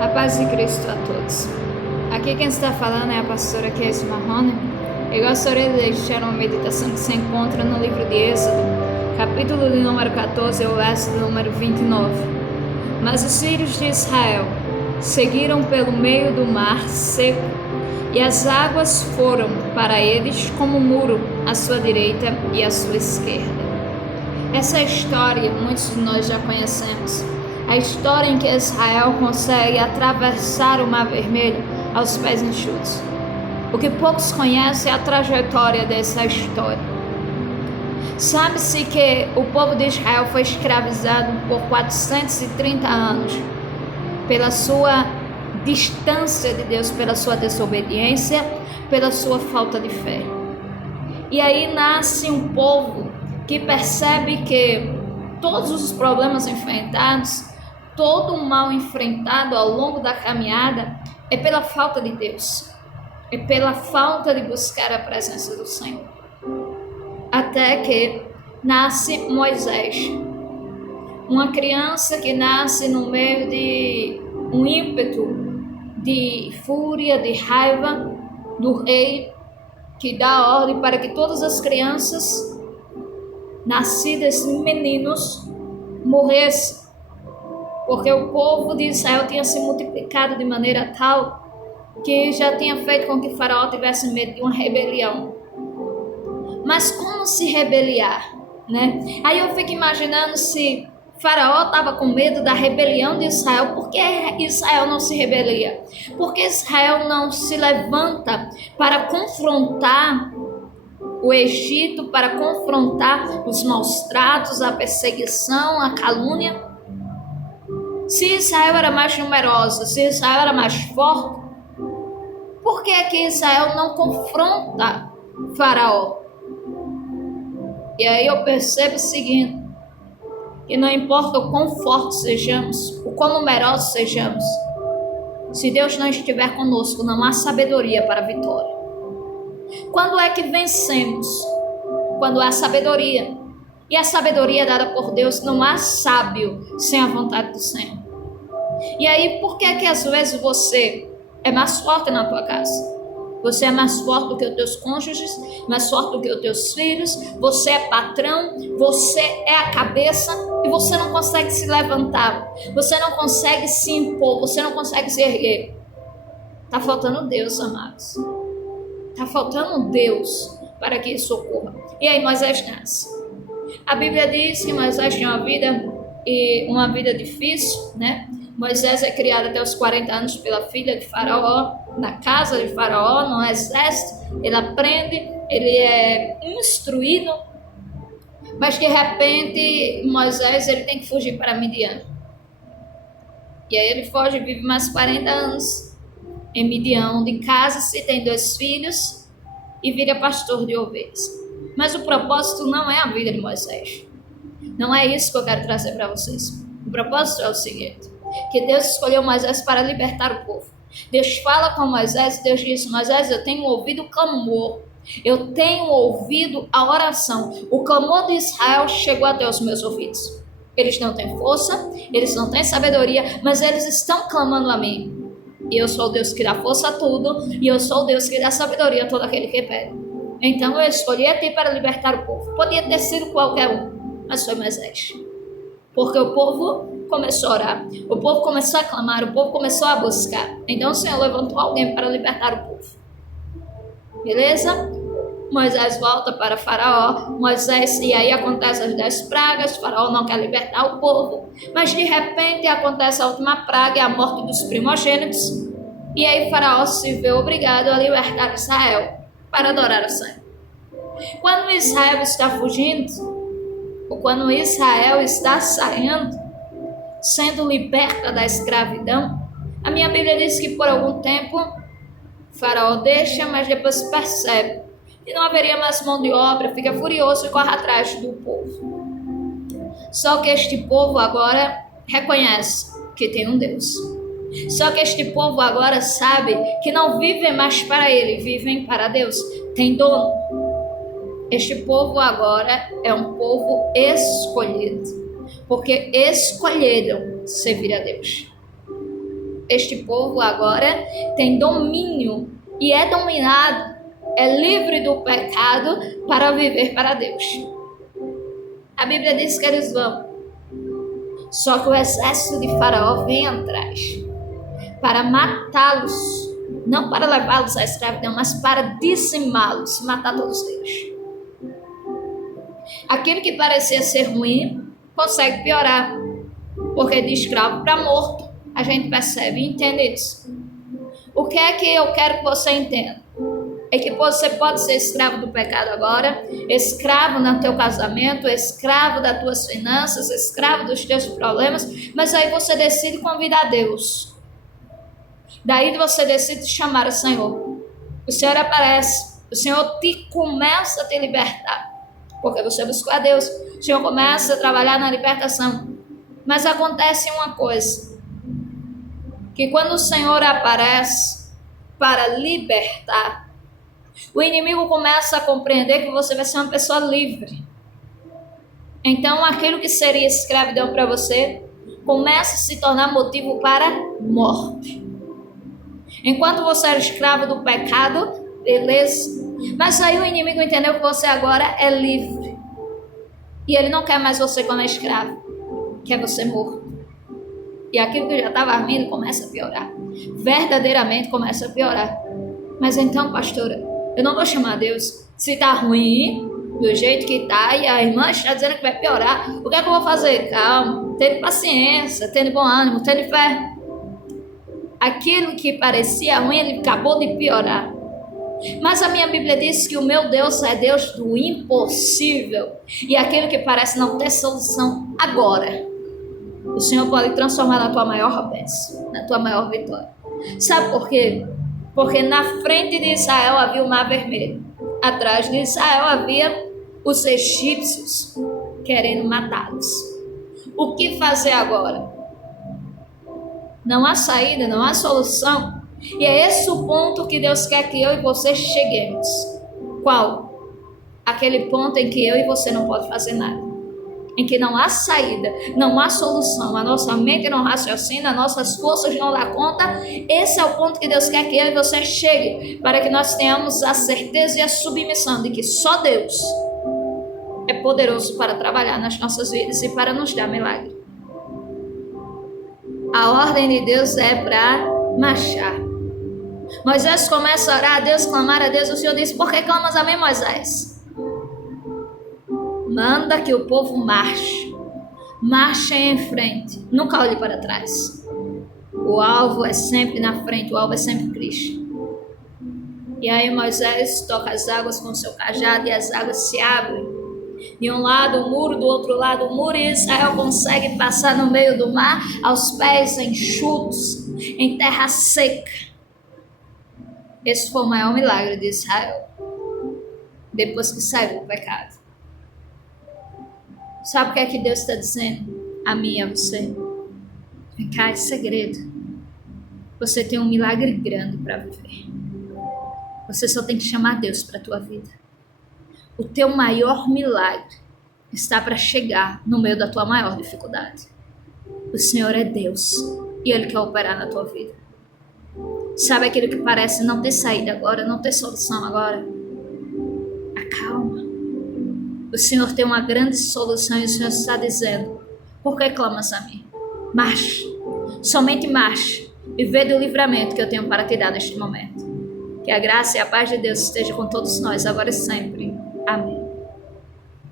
A paz de Cristo a todos. Aqui quem está falando é a pastora Casey Marrone. Eu gostaria de deixar uma meditação que se encontra no livro de Êxodo, capítulo de número 14, o verso de número 29. Mas os filhos de Israel seguiram pelo meio do mar seco, e as águas foram para eles como um muro à sua direita e à sua esquerda. Essa história muitos de nós já conhecemos. A história em que Israel consegue atravessar o Mar Vermelho aos pés enxutos. O que poucos conhecem é a trajetória dessa história. Sabe-se que o povo de Israel foi escravizado por 430 anos pela sua distância de Deus, pela sua desobediência, pela sua falta de fé. E aí nasce um povo que percebe que todos os problemas enfrentados, todo o mal enfrentado ao longo da caminhada é pela falta de Deus, é pela falta de buscar a presença do Senhor. Até que nasce Moisés, uma criança que nasce no meio de um ímpeto de fúria, de raiva do rei, que dá ordem para que todas as crianças nascidas meninos morressem, porque o povo de Israel tinha se multiplicado de maneira tal que já tinha feito com que Faraó tivesse medo de uma rebelião. Mas como se rebeliar, né? Aí eu fico imaginando se Faraó estava com medo da rebelião de Israel. Por que Israel não se rebelia? Por que Israel não se levanta para confrontar o Egito, para confrontar os maus tratos, a perseguição, a calúnia? Se Israel era mais numerosa, se Israel era mais forte, por que Israel não confronta Faraó? E aí eu percebo o seguinte, que não importa o quão fortes sejamos, o quão numerosos sejamos, se Deus não estiver conosco, não há sabedoria para a vitória. Quando é que vencemos? Quando há sabedoria. E a sabedoria dada por Deus, não há sábio sem a vontade do Senhor. E aí, por que às vezes você é mais forte na tua casa? Você é mais forte do que os teus cônjuges, mais forte do que os teus filhos, você é patrão, você é a cabeça e você não consegue se levantar, você não consegue se impor, você não consegue se erguer. Está faltando Deus, amados. Está faltando Deus para que isso ocorra. E aí Moisés nasce. A Bíblia diz que Moisés tinha uma vida difícil, né? Moisés é criado até os 40 anos pela filha de Faraó, na casa de Faraó, no exército. Ele aprende, ele é instruído, mas de repente Moisés ele tem que fugir para Midian. E aí ele foge e vive mais 40 anos em Midian, onde casa-se, tem 2 filhos e vira pastor de ovelhas. Mas o propósito não é a vida de Moisés. Não é isso que eu quero trazer para vocês. O propósito é o seguinte, que Deus escolheu Moisés para libertar o povo. Deus fala com Moisés, Deus disse: Moisés, eu tenho ouvido o clamor, eu tenho ouvido a oração. O clamor de Israel chegou até os meus ouvidos. Eles não têm força, eles não têm sabedoria, mas eles estão clamando a mim. E eu sou o Deus que dá força a tudo, e eu sou o Deus que dá sabedoria a todo aquele que pede. Então eu escolhi a ti para libertar o povo. Podia ter sido qualquer um, mas foi Moisés. Porque o povo começou a orar, o povo começou a clamar, o povo começou a buscar. Então o Senhor levantou alguém para libertar o povo. Beleza? Moisés volta para Faraó, e aí acontecem as 10 pragas, Faraó não quer libertar o povo, mas de repente acontece a última praga, a morte dos primogênitos, e aí Faraó se vê obrigado a libertar Israel para adorar o Senhor. Quando Israel está fugindo, ou quando Israel está saindo, sendo liberta da escravidão, a minha Bíblia diz que por algum tempo Faraó deixa, mas depois percebe que não haveria mais mão de obra, fica furioso e corre atrás do povo. Só que este povo agora reconhece que tem um Deus. Só que este povo agora sabe que não vivem mais para ele, vivem para Deus. Tem dono. Este povo agora é um povo escolhido, porque escolheram servir a Deus. Este povo agora tem domínio e é dominado, é livre do pecado para viver para Deus. A Bíblia diz que eles vão. Só que o exército de Faraó vem atrás para matá-los, não para levá-los à escravidão, mas para dizimá-los, matar todos eles. Aquilo que parecia ser ruim consegue piorar, porque de escravo para morto a gente percebe e entende isso. O que é que eu quero que você entenda? É que você pode ser escravo do pecado agora, escravo no teu casamento, escravo das tuas finanças, escravo dos teus problemas, mas aí você decide convidar Deus. Daí você decide chamar o Senhor. O Senhor aparece, o Senhor começa a te libertar, porque você buscou a Deus. O Senhor começa a trabalhar na libertação. Mas acontece uma coisa, que quando o Senhor aparece para libertar, o inimigo começa a compreender que você vai ser uma pessoa livre. Então aquilo que seria escravidão para você começa a se tornar motivo para morte. Enquanto você era escravo do pecado, beleza, mas aí o inimigo entendeu que você agora é livre. E ele não quer mais você como escravo, quer você morto. E aquilo que já estava armando começa a piorar. Verdadeiramente começa a piorar. Mas então, pastora, eu não vou chamar Deus. Se está ruim, do jeito que está, e a irmã está dizendo que vai piorar, o que é que eu vou fazer? Calma, tenha paciência, tenha bom ânimo, tenha fé. Aquilo que parecia ruim, ele acabou de piorar. Mas a minha Bíblia diz que o meu Deus é Deus do impossível. E aquilo que parece não ter solução agora, o Senhor pode transformar na tua maior bênção, na tua maior vitória. Sabe por quê? Porque na frente de Israel havia o Mar Vermelho. Atrás de Israel havia os egípcios querendo matá-los. O que fazer agora? Não há saída, não há solução. E é esse o ponto que Deus quer que eu e você cheguemos. Qual? Aquele ponto em que eu e você não pode fazer nada. Em que não há saída, não há solução. A nossa mente não raciocina, nossas forças não dão conta. Esse é o ponto que Deus quer que eu e você chegue. Para que nós tenhamos a certeza e a submissão de que só Deus é poderoso para trabalhar nas nossas vidas e para nos dar milagre. A ordem de Deus é para marchar. Moisés começa a orar a Deus, clamar a Deus. O Senhor diz: por que clamas a mim, Moisés? Manda que o povo marche. Marche em frente. Nunca olhe para trás. O alvo é sempre na frente. O alvo é sempre Cristo. E aí Moisés toca as águas com seu cajado e as águas se abrem. De um lado o muro, do outro lado o muro, e Israel consegue passar no meio do mar, aos pés enxutos, em terra seca. Esse foi o maior milagre de Israel, depois que saiu do pecado. Sabe o que é que Deus está dizendo a mim e a você? Vem cá, é segredo. Você tem um milagre grande para viver. Você só tem que chamar Deus para a tua vida. O teu maior milagre está para chegar no meio da tua maior dificuldade. O Senhor é Deus e Ele quer operar na tua vida. Sabe aquilo que parece não ter saída agora, não ter solução agora? Acalma. O Senhor tem uma grande solução e o Senhor está dizendo: por que clamas a mim? Marche, somente marche e vê do livramento que eu tenho para te dar neste momento. Que a graça e a paz de Deus esteja com todos nós, agora e sempre. Amém.